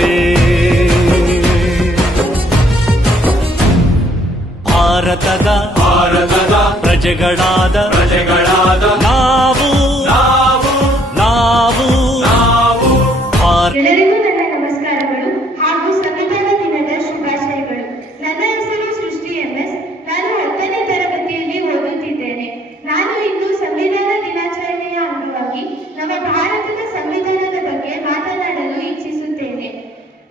ಬಾಳಿಕೆ ಭಾರತದ ಪ್ರಜೆಗಳಾದ ನಾವು ಎಲ್ಲರಿಗೂ ನನ್ನ ನಮಸ್ಕಾರಗಳು ಹಾಗೂ ಸಂವಿಧಾನ ದಿನದ ಶುಭಾಶಯಗಳು. ನನ್ನ ಹೆಸರು ಸೃಷ್ಟಿ MS. ನಾನು 10ನೇ ತರಗತಿಯಲ್ಲಿ ಓದುತ್ತಿದ್ದೇನೆ. ನಾನು ಇಂದು ಸಂವಿಧಾನ ದಿನಾಚರಣೆಯ ಅಂಗವಾಗಿ ನಮ್ಮ ಭಾರತದ ಸಂವಿಧಾನದ ಬಗ್ಗೆ ಮಾತನಾಡಲು ಇಚ್ಛಿಸುತ್ತೇನೆ.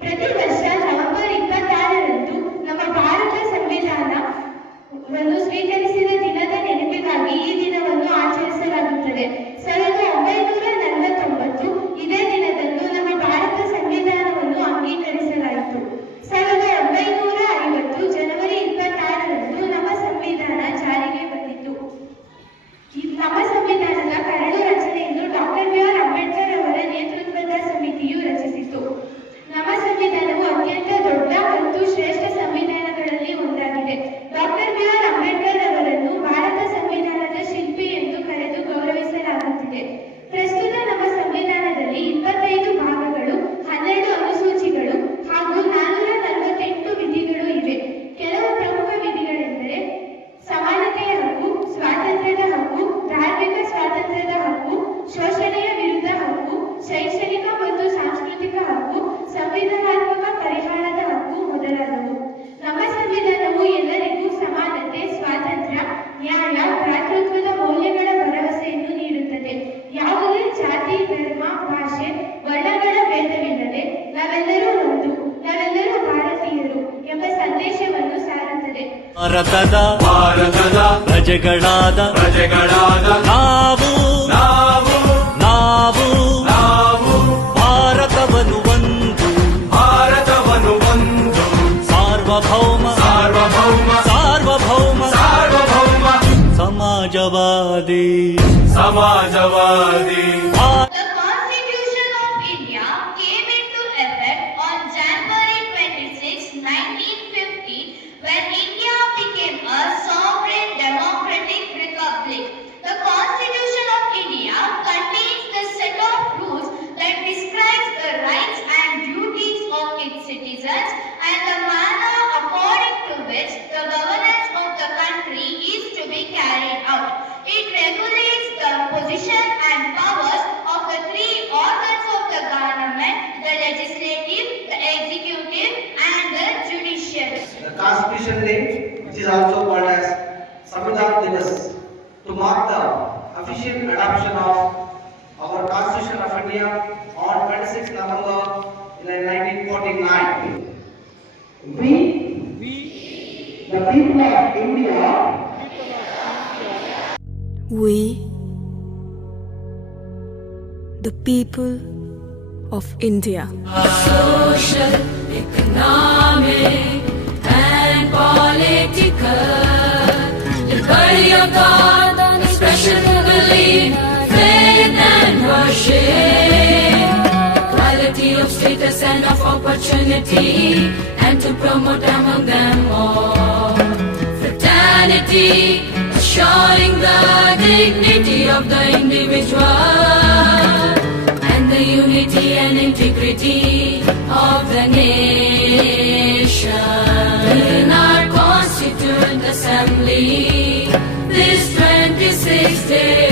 ಪ್ರತಿ ವರ್ಷ ನವೆಂಬರ್ 26ರಂದು ನಮ್ಮ ಭಾರತ ಸಂವಿಧಾನವನ್ನು ಸ್ವೀಕರಿಸಿದ ದಿನದ ನೆನಪಿಗಾಗಿ ಈ ದಿನವನ್ನು ಆಚರಿಸಲಾಗುತ್ತದೆ. 1949 ಇದೇ ದಿನದಂದು ನಮ್ಮ ಭಾರತ ಸಂವಿಧಾನವನ್ನು ಅಂಗೀಕರಿಸಲಾಯಿತು. 1950 ಜನವರಿ 26ರಂದು ನಮ್ಮ ಸಂವಿಧಾನ ಜಾರಿಗೆ ಬಂದಿತು. ನಮ್ಮ ಸಂವಿಧಾನದ ಕರಡು ರಚನೆಯನ್ನು ಡಾಕ್ಟರ್ BR ಅಂಬೇಡ್ಕರ್ ಅವರ ನೇತೃತ್ವದ ಸಮಿತಿಯು ರಚಿಸಿತು. ನಮ್ಮ ಸಂವಿಧಾನವು ಅತ್ಯಂತ ದೊಡ್ಡ ಮತ್ತು ಶ್ರೇಷ್ಠ ಸಂವಿಧಾನಗಳಲ್ಲಿ ಒಂದಾಗಿದೆ. ಡಾಕ್ಟರ್ BR ಅಂಬೇಡ್ಕರ್ ಅವರನ್ನು ಭಾರತ ಸಂವಿಧಾನದ ಶಿಲ್ಪಿ ಎಂದು ಕರೆದು ಗೌರವಿಸಲಾಗುತ್ತಿದೆ. ಪ್ರಸ್ತುತ ನಮ್ಮ ಸಂವಿಧಾನದಲ್ಲಿ 25 ಭಾಗಗಳು, 12 ಅನುಸೂಚಿಗಳು ಹಾಗೂ 448 ವಿಧಿಗಳು ಇವೆ. ಕೆಲವು ಪ್ರಮುಖ ವಿಧಿಗಳೆಂದರೆ ಸಮಾನತೆಯ ಹಕ್ಕು, ಸ್ವಾತಂತ್ರ್ಯದ ಹಕ್ಕು, ಧಾರ್ಮಿಕ ಸ್ವಾತಂತ್ರ್ಯದ ಹಕ್ಕು, ಶೋಷಣೆಯ ವಿರುದ್ಧ ಹಕ್ಕು, ಶೈಕ್ಷಣಿಕ ಮತ್ತು ಸಾಂಸ್ಕೃತಿಕ ಹಕ್ಕು, ಸಂವಿಧಾನಾತ್ಮಕ ಪರಿಹಾರದ ಹಕ್ಕು ಮೊದಲಾದವು. ನಮ್ಮ ಸಂವಿಧಾನವು ಎಲ್ಲರಿಗೂ ಸಮಾನತೆ, ಸ್ವಾತಂತ್ರ್ಯ, ನ್ಯಾಯ, ಭ್ರಾತೃತ್ವದ ಮೌಲ್ಯಗಳ ಭರವಸೆಯನ್ನು ನೀಡುತ್ತದೆ. ಯಾವುದೇ ಜಾತಿ, ಧರ್ಮ, ಭಾಷೆ, ವರ್ಣಗಳ ಭೇದವಿಲ್ಲದೆ ನಾವೆಲ್ಲರೂ ಒಂದು, ನಾವೆಲ್ಲರೂ ಭಾರತೀಯರು ಎಂಬ ಸಂದೇಶವನ್ನು ಸಾರುತ್ತದೆ. ಭಾರತದ ಪ್ರಜೆಗಳಾದ ನಾವು ಭಾರತವನ್ನು ಒಂದು ಸಾರ್ವಭೌಮ ಸಮಾಜವಾದಿ The Constitution of India came into effect on January 26, 1950, when India became a sovereign democratic republic. The Constitution of India contains the set of rules that describes the rights and duties of its citizens and the manner according to which the governance of the country is to be carried out. It regulates the position and powers of the three organs of the government: the legislative, the executive, and the judiciary. The Constitution Day, which is also called as Samvidhan Divas, to mark the official adoption of our Constitution of India on 26 November 1949. We, the people of India, we, the people of India. Social, economic, and political. Liberty of thought, expression, belief, faith, and worship. Equality of status and of opportunity, and to promote among them all fraternity, assuring the dignity of the individual and the unity and integrity of the nation. In our Constituent Assembly, this 26th day